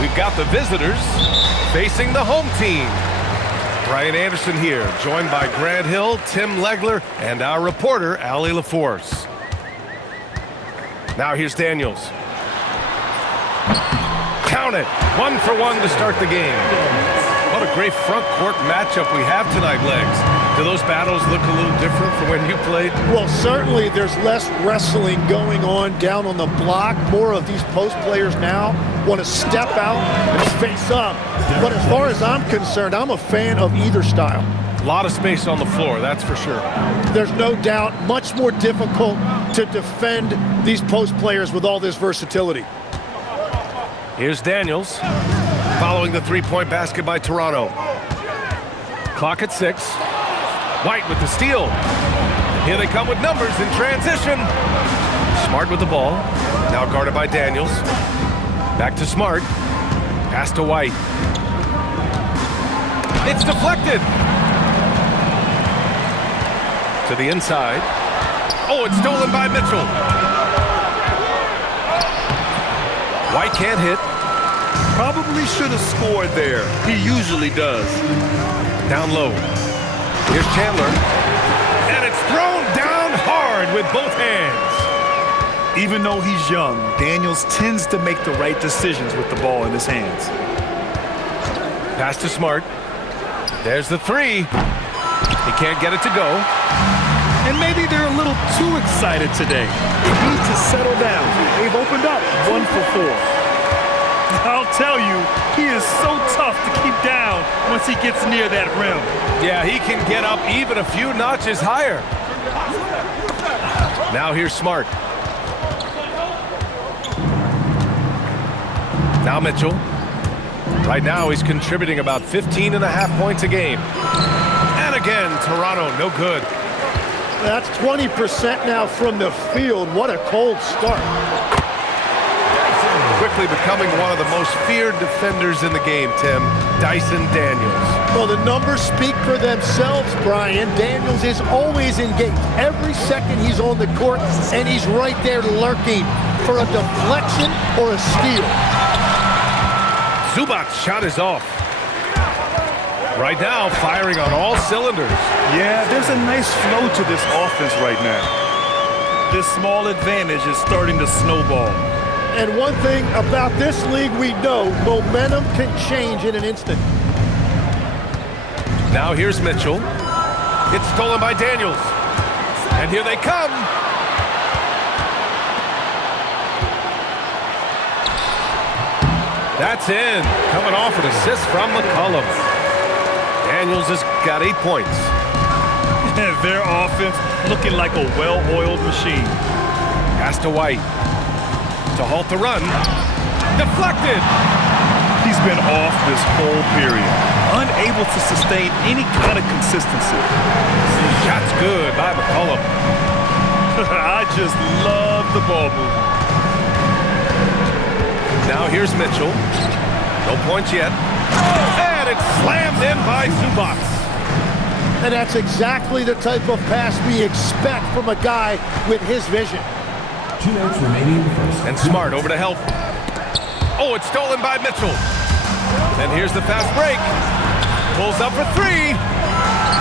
We've got the visitors facing the home team. Brian Anderson here, joined by Grant Hill, Tim Legler, and our reporter, Allie LaForce. Now here's Daniels. Count it. 1 for 1 to start the game. What a great front court matchup we have tonight, Legs. Do those battles look a little different from when you played? Well, certainly there's less wrestling going on down on the block. More of these post players now want to step out and face up. But as far as I'm concerned, I'm a fan of either style. A lot of space on the floor, that's for sure. There's no doubt much more difficult to defend these post players with all this versatility. Here's Daniels, following the three-point basket by Toronto. Clock at 6. White with the steal. Here they come with numbers in transition. Smart with the ball. Now guarded by Daniels. Back to Smart. Pass to White. It's deflected. To the inside. Oh, it's stolen by Mitchell. White can't hit. Probably should have scored there. He usually does. Down low. Here's Chandler. And it's thrown down hard with both hands. Even though he's young, Daniels tends to make the right decisions with the ball in his hands. Pass to Smart. There's the three. He can't get it to go. And maybe they're a little too excited today. They need to settle down. They've opened up 1 for 4. I'll tell you, he is so tough to keep down once he gets near that rim. Yeah, he can get up even a few notches higher. Now here's Smart. Now Mitchell. Right now he's contributing about 15.5 points a game. And again, Toronto, no good. That's 20% now from the field. What a cold start. Quickly becoming one of the most feared defenders in the game, Tim. Dyson Daniels. Well, the numbers speak for themselves, Brian. Daniels is always engaged. Every second he's on the court, and he's right there lurking for a deflection or a steal. Zubac's shot is off. Right now, firing on all cylinders. Yeah, there's a nice flow to this offense right now. This small advantage is starting to snowball. And one thing about this league we know, momentum can change in an instant. Now here's Mitchell. It's stolen by Daniels. And here they come. That's in. Coming off an assist from McCollum. Daniels has got 8 points. Their offense looking like a well-oiled machine. Pass to White. To halt the run. Deflected. He's been off this whole period. Unable to sustain any kind of consistency. Shot's good by McCollum. I just love the ball movement. Now here's Mitchell. No points yet. And it's slammed in by Zubac. And that's exactly the type of pass we expect from a guy with his vision. 2 minutes remaining in the first. And Smart over to help. Oh, it's stolen by Mitchell. And here's the fast break. Pulls up for 3.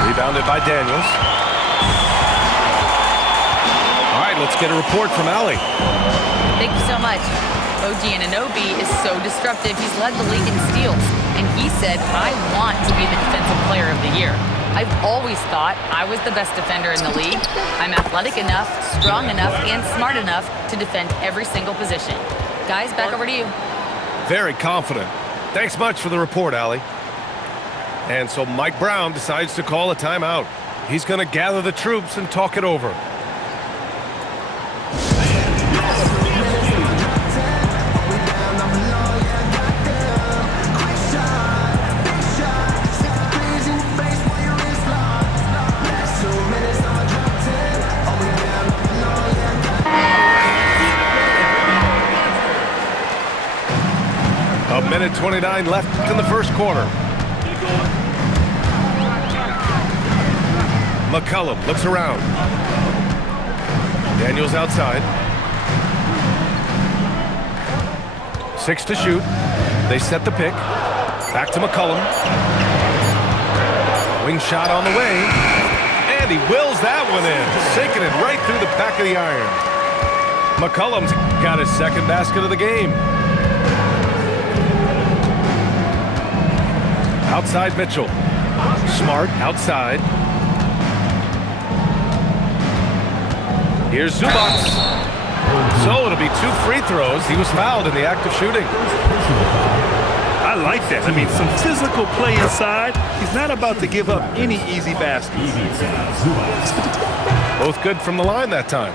Rebounded by Daniels. All right, let's get a report from Allie. Thank you so much. OG Anunoby is so disruptive. He's led the league in steals. And he said, I want to be the defensive player of the year. I've always thought I was the best defender in the league. I'm athletic enough, strong enough, and smart enough to defend every single position. Guys, back over to you. Very confident. Thanks much for the report, Allie. And so Mike Brown decides to call a timeout. He's going to gather the troops and talk it over. A minute 29 left in the first quarter. McCollum looks around. Daniels outside. 6 to shoot. They set the pick. Back to McCollum. Wing shot on the way. And he wills that one in. Sinking it right through the back of the iron. McCollum's got his second basket of the game. Outside Mitchell. Smart outside. Here's Zubac. So it'll be 2 free throws. He was fouled in the act of shooting. I like that. I mean, some physical play inside. He's not about to give up any easy baskets. Both good from the line that time.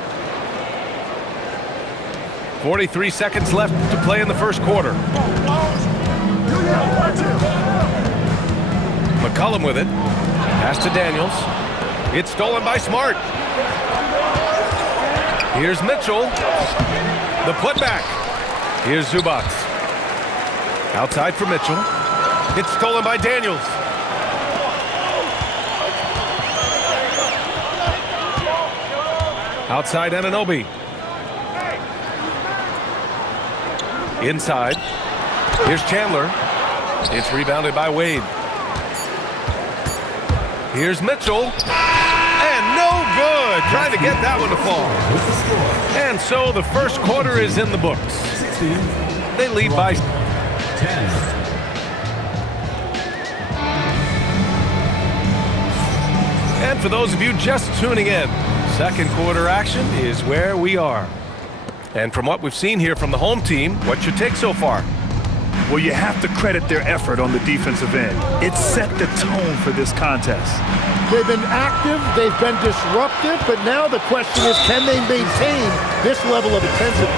43 seconds left to play in the first quarter. McCollum with it. Pass to Daniels. It's stolen by Smart. Here's Mitchell. The putback. Here's Zubac. Outside for Mitchell. It's stolen by Daniels. Outside Anunoby. Inside. Here's Chandler. It's rebounded by Wade. Here's Mitchell. And no good. Trying to get that one to fall. And so the first quarter is in the books. They lead by 10. And for those of you just tuning in, second quarter action is where we are. And from what we've seen here from the home team, what's your take so far? Well, you have to credit their effort on the defensive end. It set the tone for this contest. They've been active, they've been disruptive, but now the question is, can they maintain this level of intensity?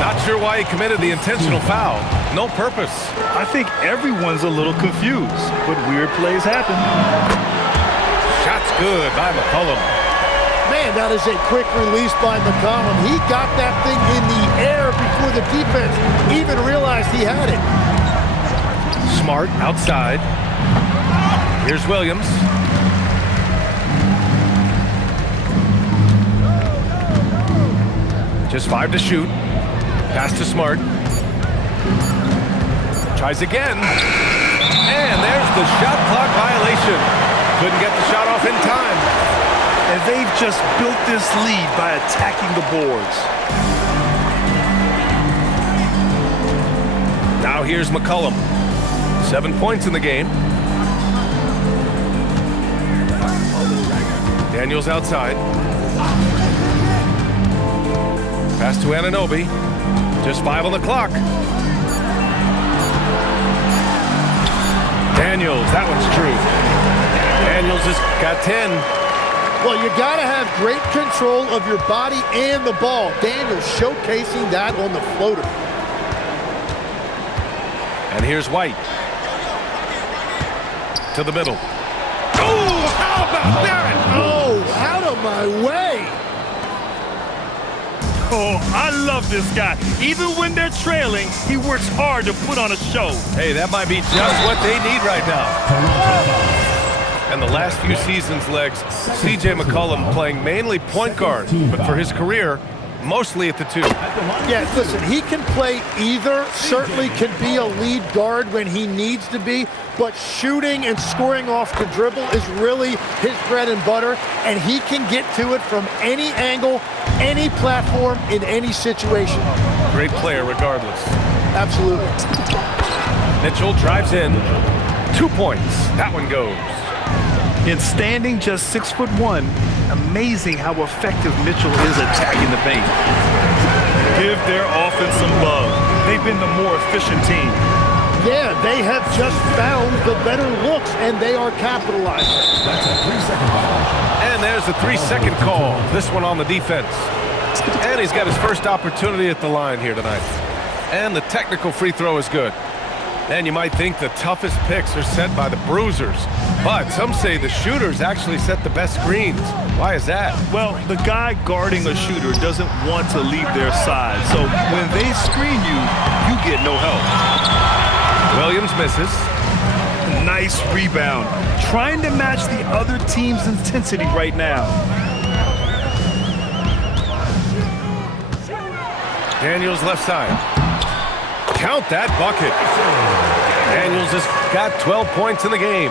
Not sure why he committed the intentional foul. No purpose. I think everyone's a little confused, but weird plays happen. Shot's good by McCollum. Man, that is a quick release by McCollum. He got that thing in the air before the defense even realized he had it. Smart outside. Here's Williams. Just 5 to shoot. Pass to Smart. Tries again. And there's the shot clock violation. Couldn't get the shot off in time. And they've just built this lead by attacking the boards. Now here's McCollum. 7 points in the game. Daniels outside. Pass to Anunoby. Just 5 on the clock. Daniels, that one's true. Daniels has got 10. Well, you got to have great control of your body and the ball. Daniels showcasing that on the floater. And here's White. To the middle. Oh, how about that? Oh, out of my way. Oh, I love this guy. Even when they're trailing, he works hard to put on a show. Hey, that might be just what they need right now. And the last few seasons, Legs, C.J. McCollum playing mainly point guard, but for his career, mostly at the 2. Yeah, listen, he can play either, certainly can be a lead guard when he needs to be, but shooting and scoring off the dribble is really his bread and butter, and he can get to it from any angle, any platform, in any situation. Great player regardless. Absolutely. Mitchell drives in. 2 points. That one goes. In standing just 6'1", amazing how effective Mitchell is attacking the paint. Give their offense some love. They've been the more efficient team. Yeah, they have just found the better looks, and they are capitalizing. That's a 3-second violation. And there's the 3-second call. This one on the defense. And he's got his first opportunity at the line here tonight. And the technical free throw is good. And you might think the toughest picks are set by the bruisers, but some say the shooters actually set the best screens. Why is that? Well, the guy guarding a shooter doesn't want to leave their side, so when they screen you, you get no help. Williams misses. Nice rebound. Trying to match the other team's intensity right now. Daniels left side. Count that bucket. Daniels has got 12 points in the game.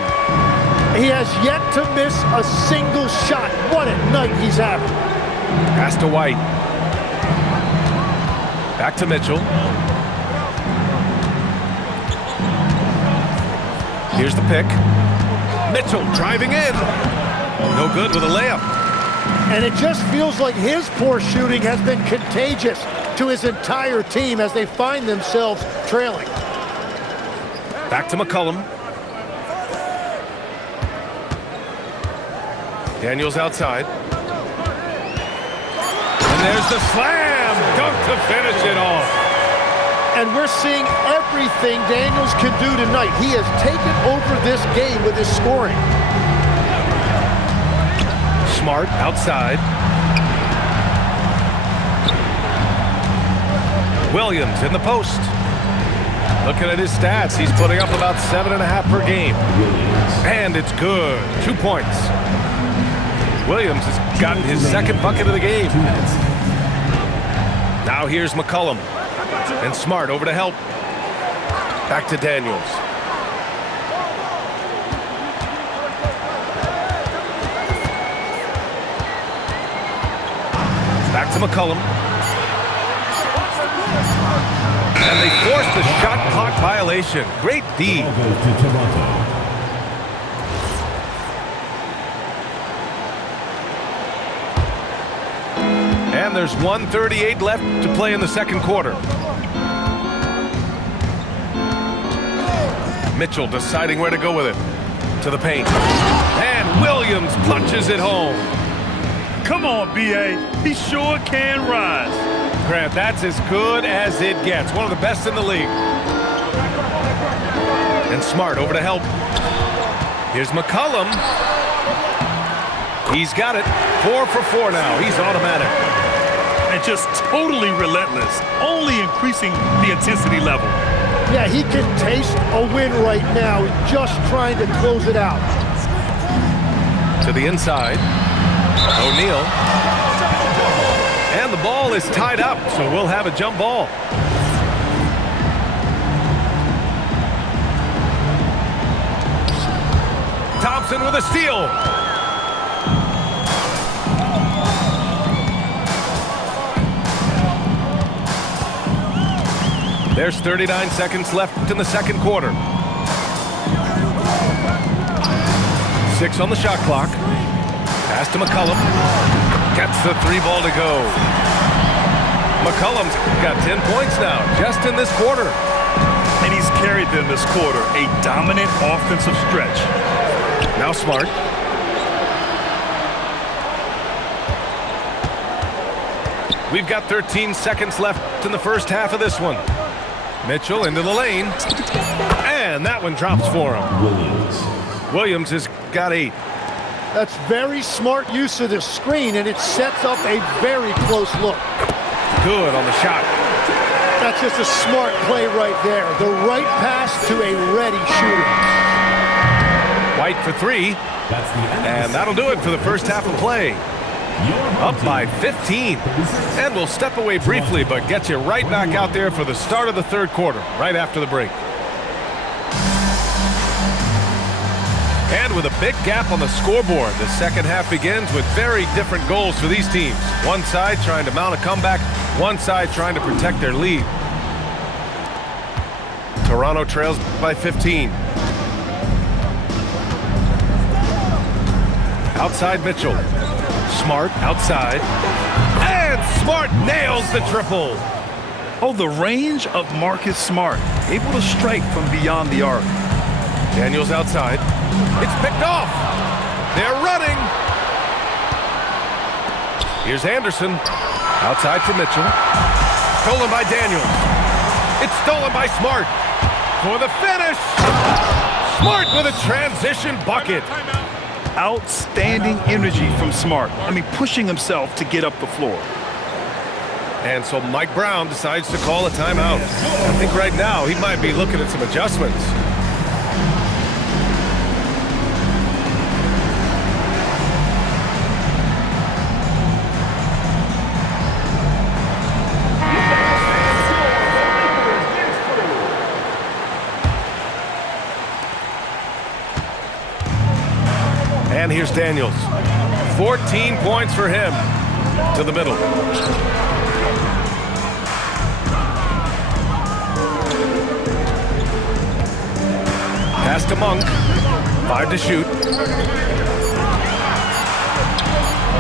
He has yet to miss a single shot. What a night he's having. Pass to White. Back to Mitchell. Here's the pick. Mitchell driving in. No good with a layup. And it just feels like his poor shooting has been contagious to his entire team as they find themselves trailing. Back to McCollum. Daniels outside. And there's the slam dunk to finish it off. And we're seeing everything Daniels can do tonight. He has taken over this game with his scoring. Smart outside. Williams in the post. Looking at his stats, he's putting up about 7.5 per game. And it's good. 2 points. Williams has gotten his second bucket of the game. Now here's McCollum. And Smart over to help. Back to Daniels. Back to McCollum. And they forced the shot clock violation. Great D. And there's 1:38 left to play in the second quarter. Mitchell deciding where to go with it. To the paint. And Williams punches it home. Come on, B.A. He sure can rise. Grant, that's as good as it gets. One of the best in the league. And Smart over to help. Here's McCollum. He's got it. 4 for 4 now. He's automatic. And just totally relentless, only increasing the intensity level. Yeah, he can taste a win right now, just trying to close it out. To the inside. O'Neal. And the ball is tied up, so we'll have a jump ball. Thompson with a steal. There's 39 seconds left in the second quarter. 6 on the shot clock. Pass to McCollum. Gets the 3 ball to go. McCollum's got 10 points now, just in this quarter. And he's carried them this quarter, a dominant offensive stretch. Now Smart. We've got 13 seconds left in the first half of this one. Mitchell into the lane. And that one drops for him. Williams has got 8. That's very smart use of the screen, and it sets up a very close look. Good on the shot. That's just a smart play right there. The right pass to a ready shooter. White for 3. And that'll do it for the first half of play. Up by 15. And we'll step away briefly, but get you right back out there for the start of the third quarter, right after the break. And with a big gap on the scoreboard, the second half begins with very different goals for these teams. One side trying to mount a comeback, one side trying to protect their lead. Toronto trails by 15. Outside Mitchell. Smart outside. And Smart nails the triple. Oh, the range of Marcus Smart, able to strike from beyond the arc. Daniels outside. It's picked off. They're running. Here's Anderson. Outside for Mitchell. Stolen by Daniels. It's stolen by Smart. For the finish. Smart with a transition bucket. Outstanding energy from Smart. I mean, pushing himself to get up the floor. And so Mike Brown decides to call a timeout. I think right now he might be looking at some adjustments. And here's Daniels. 14 points for him. To the middle. Pass to Monk. 5 to shoot.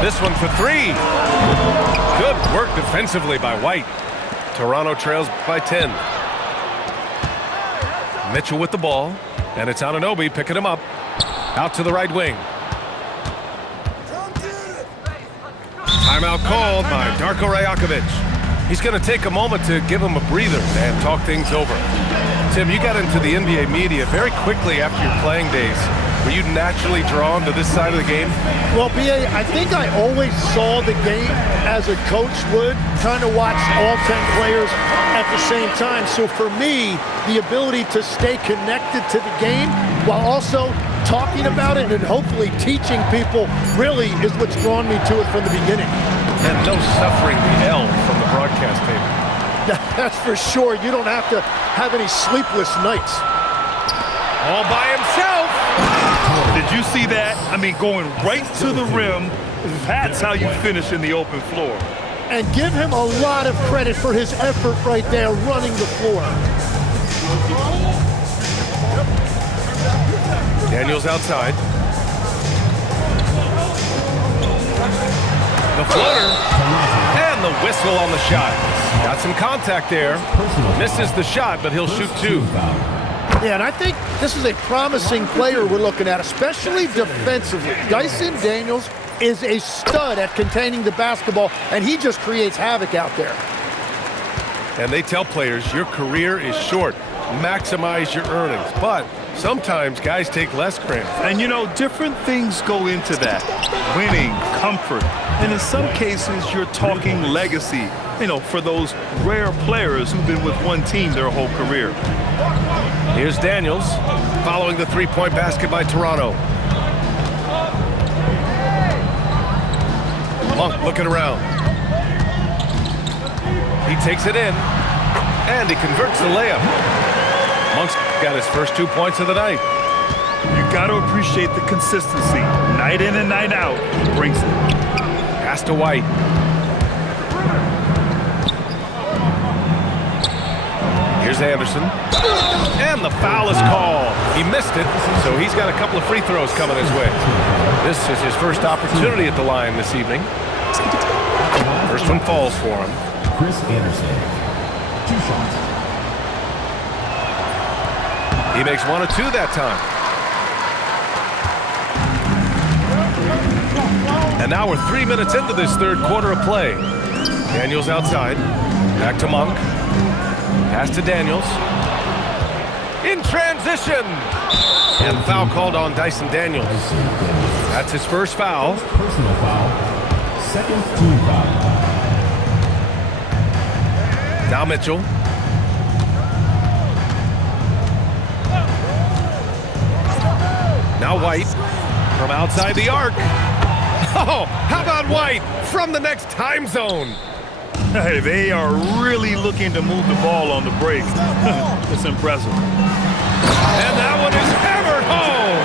This one for 3. Good work defensively by White. Toronto trails by 10. Mitchell with the ball. And it's Anunoby picking him up. Out to the right wing. Timeout called by Darko Rajakovic. He's going to take a moment to give him a breather and talk things over. Tim, you got into the NBA media very quickly after your playing days. Were you naturally drawn to this side of the game? Well, B.A., I think I always saw the game as a coach would, trying to watch all 10 players at the same time. So for me, the ability to stay connected to the game while also talking about it and hopefully teaching people really is what's drawn me to it from the beginning. And no suffering the L from the broadcast table. That's for sure. You don't have to have any sleepless nights. All by himself. Did you see that? I mean, going right to the rim. That's how you finish in the open floor. And give him a lot of credit for his effort right there running the floor. Daniels outside. The floater. And the whistle on the shot. Got some contact there. Misses the shot, but he'll shoot 2. Yeah, and I think this is a promising player we're looking at, especially defensively. Dyson Daniels is a stud at containing the basketball, and he just creates havoc out there. And they tell players your career is short. Maximize your earnings. But sometimes guys take less credit. And you know, different things go into that. Winning, comfort, and in some cases, you're talking legacy. You know, for those rare players who've been with one team their whole career. Here's Daniels following the three-point basket by Toronto. Monk looking around. He takes it in, and he converts the layup. Monk's got his first 2 points of the night. You got to appreciate the consistency. Night in and night out, he brings it. Pass to White. Here's Anderson. And the foul is called. He missed it, so he's got a couple of free throws coming his way. This is his first opportunity at the line this evening. First one falls for him. Chris Anderson. 2 shots. He makes 1 of 2 that time. And now we're 3 minutes into this third quarter of play. Daniels outside. Back to Monk. Pass to Daniels. In transition. And foul called on Dyson Daniels. That's his first foul. Personal foul. Second team foul. Now Mitchell. Now White from outside the arc. Oh, how about White from the next time zone? Hey, they are really looking to move the ball on the break. It's impressive. And that one is hammered home.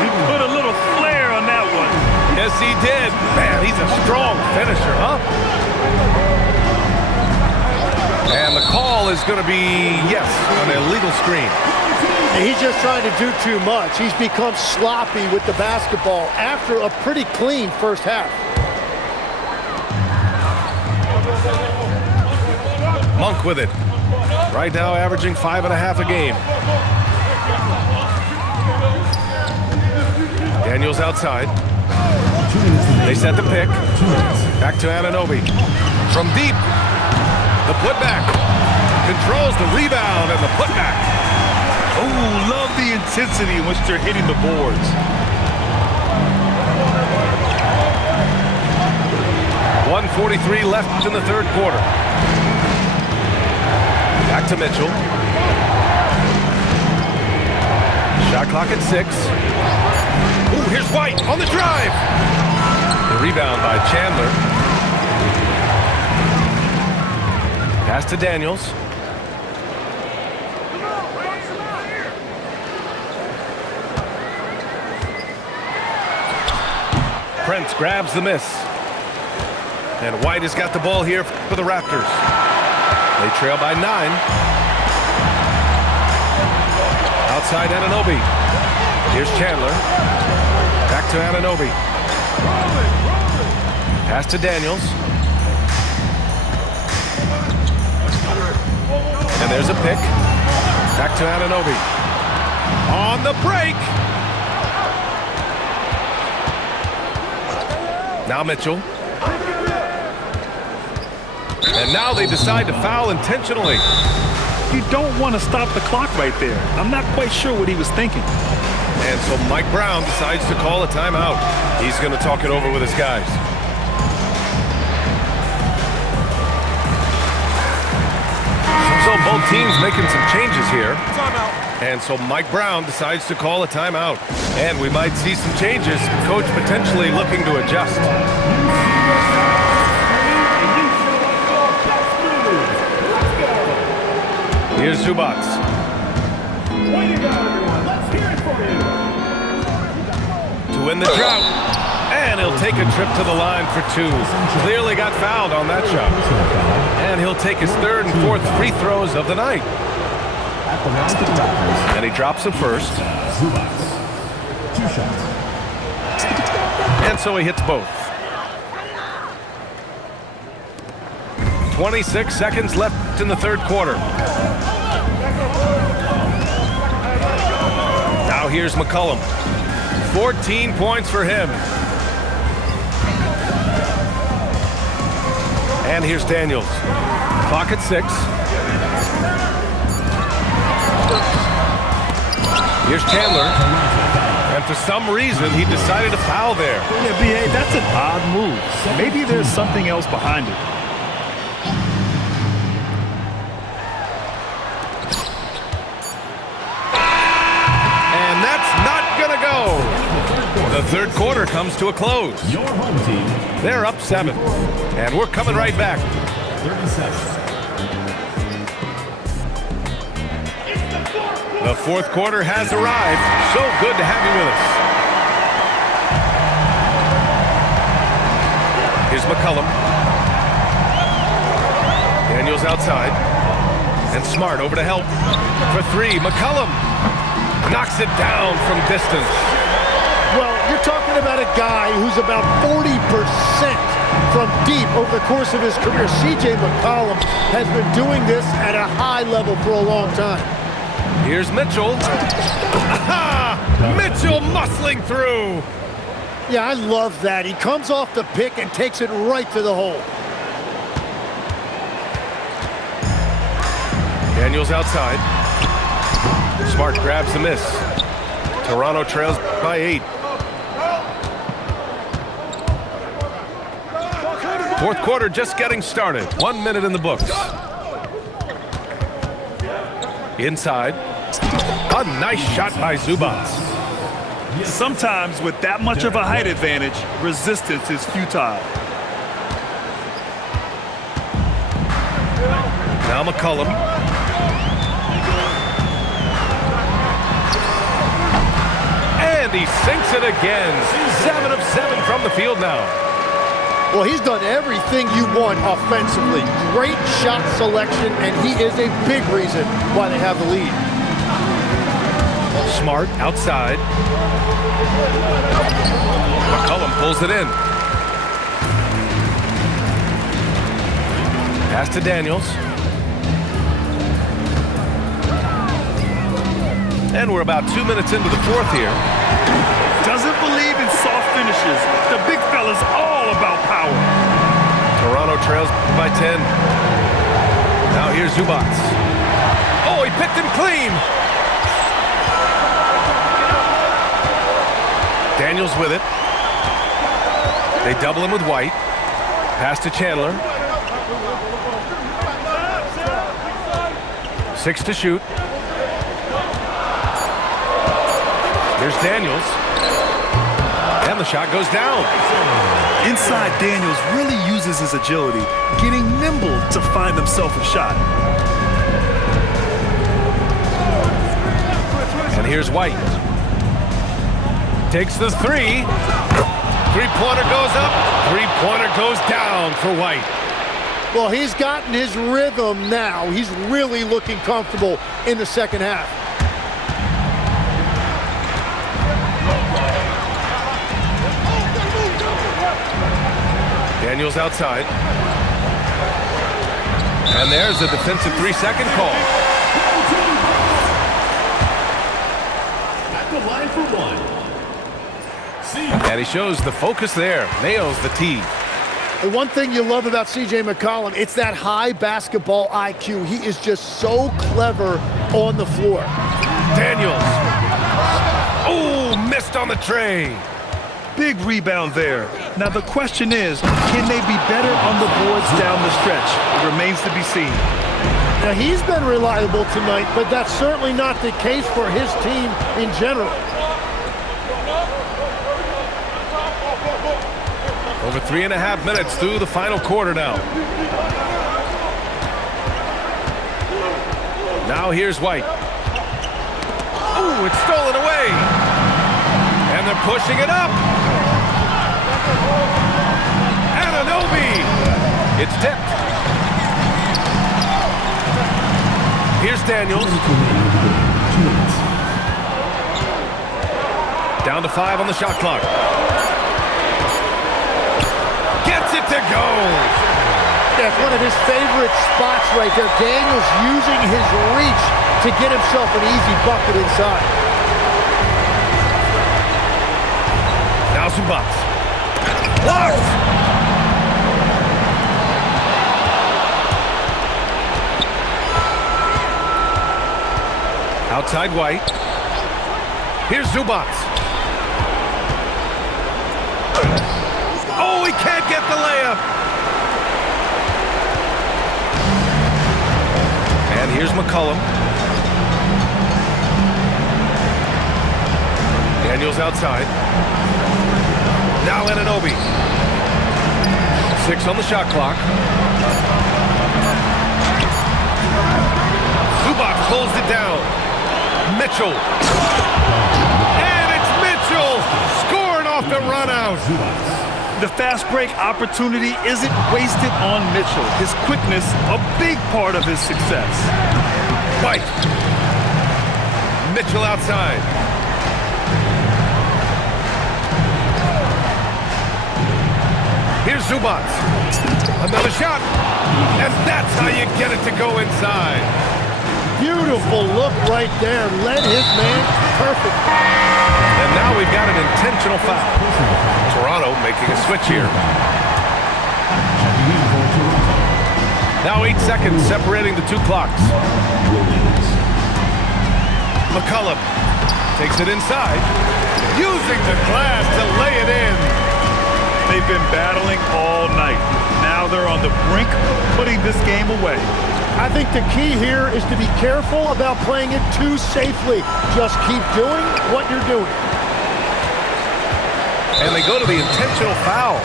He put a little flair on that one. Yes, he did. Man, he's a strong finisher, huh? And the call is going to be, yes, an illegal screen. He's just trying to do too much. He's become sloppy with the basketball after a pretty clean first half. Monk with it. Right now averaging 5.5 a game. Daniels outside. They set the pick. Back to Anunoby. From deep. The putback. Controls the rebound and the putback. Oh, love the intensity in which they're hitting the boards. .143 left in the third quarter. Back to Mitchell. Shot clock at 6. Ooh, here's White on the drive. The rebound by Chandler. Pass to Daniels. Prince grabs the miss. And White has got the ball here for the Raptors. They trail by 9. Outside Anunoby. Here's Chandler. Back to Anunoby. Pass to Daniels. And there's a pick. Back to Anunoby. On the break. Now Mitchell. And now they decide to foul intentionally. You don't want to stop the clock right there. I'm not quite sure what he was thinking. And so Mike Brown decides to call a timeout. He's going to talk it over with his guys. So both teams making some changes here. And so Mike Brown decides to call a timeout. And we might see some changes. Coach potentially looking to adjust. Here's Zubats. To win the drought. And he'll take a trip to the line for 2. Clearly got fouled on that shot. And he'll take his 3rd and 4th free throws of the night. And he drops them first. 2 shots. And so he hits both. 26 seconds left in the 3rd quarter. Now here's McCollum. 14 points for him. And here's Daniels. Clock at 6. Here's Chandler. And for some reason, he decided to foul there. Yeah, B.A., that's an odd move. Maybe there's something else behind it. And that's not going to go. The 3rd quarter comes to a close. Your home team. They're up 7. And we're coming right back. 30 seconds. The 4th quarter has arrived. So good to have you with us. Here's McCollum. Daniels outside. And Smart over to help. For 3, McCollum knocks it down from distance. Well, you're talking about a guy who's about 40% from deep over the course of his career. C.J. McCollum has been doing this at a high level for a long time. Here's Mitchell. Aha! Mitchell muscling through. Yeah, I love that. He comes off the pick and takes it right to the hole. Daniels outside. Smart grabs the miss. Toronto trails by 8. 4th quarter just getting started. 1 minute in the books. Inside. A nice shot by Zubats. Sometimes with that much of a height advantage, resistance is futile. Now McCollum. And he sinks it again. 7 of 7 from the field now. Well, he's done everything you want offensively. Great shot selection, and he is a big reason why they have the lead. Smart outside. McCollum pulls it in. Pass to Daniels. And we're about 2 minutes into the 4th here. Doesn't believe in soft finishes. The big fella's all about power. Toronto trails by 10. Now here's Zubats. Oh, he picked him clean. Daniels with it. They double him with White. Pass to Chandler. 6 to shoot. Here's Daniels. And the shot goes down. Inside, Daniels really uses his agility, getting nimble to find himself a shot. And here's White. Takes the 3. Three-pointer goes up. Three-pointer goes down for White. Well, he's gotten his rhythm now. He's really looking comfortable in the second half. Daniels outside. And there's a defensive 3-second call. At the line for one. And he shows the focus there. Nails the tee. The one thing you love about C.J. McCollum, it's that high basketball IQ. He is just so clever on the floor. Daniels. Oh, missed on the tray. Big rebound there. Now the question is, can they be better on the boards down the stretch? It remains to be seen. Now he's been reliable tonight, but that's certainly not the case for his team in general. Over 3.5 minutes through the final quarter now. Now here's White. Oh, it's stolen away. And they're pushing it up. Anunoby. It's tipped. Here's Daniels. Down to 5 on the shot clock. Gets it to go. That's one of his favorite spots right there. Daniels using his reach to get himself an easy bucket inside. Now Zubac. Blocked. Outside White. Here's Zubac. Oh, he can't get the layup. And here's McCollum. Daniels outside. Now Anunoby. 6 on the shot clock. Zubac pulls it down. Mitchell. And it's Mitchell scoring off the run out. The fast break opportunity isn't wasted on Mitchell. His quickness, a big part of his success. White. Mitchell outside. Here's Zubac. Another shot. And that's how you get it to go inside. Beautiful look right there. Led his man perfect. And now we've got an intentional foul. Toronto making a switch here. Now 8 seconds separating the two clocks. McCollum takes it inside. Using the glass to lay it in. They've been battling all night. Now they're on the brink of putting this game away. I think the key here is to be careful about playing it too safely. Just keep doing what you're doing. And they go to the intentional foul.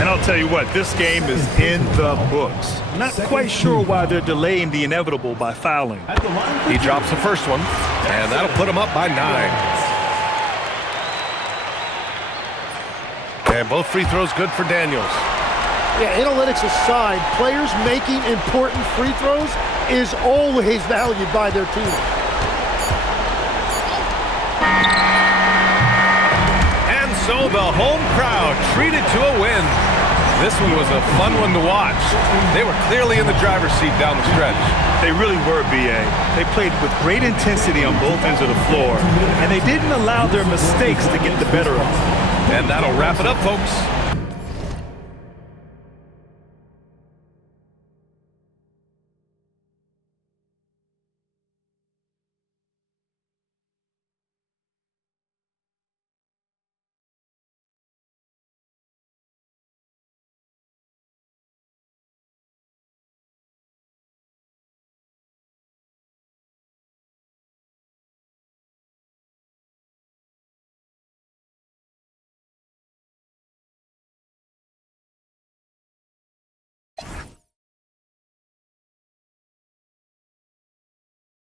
And I'll tell you what, this game is in the books. Not quite sure why they're delaying the inevitable by fouling. He drops the first one, and that'll put him up by 9. And both free throws good for Daniels. Yeah, analytics aside, players making important free throws is always valued by their team. And so the home crowd treated to a win. This one was a fun one to watch. They were clearly in the driver's seat down the stretch. They really were, B.A. They played with great intensity on both ends of the floor, and they didn't allow their mistakes to get the better of them. And that'll wrap it up, folks.